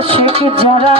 আশিক যারা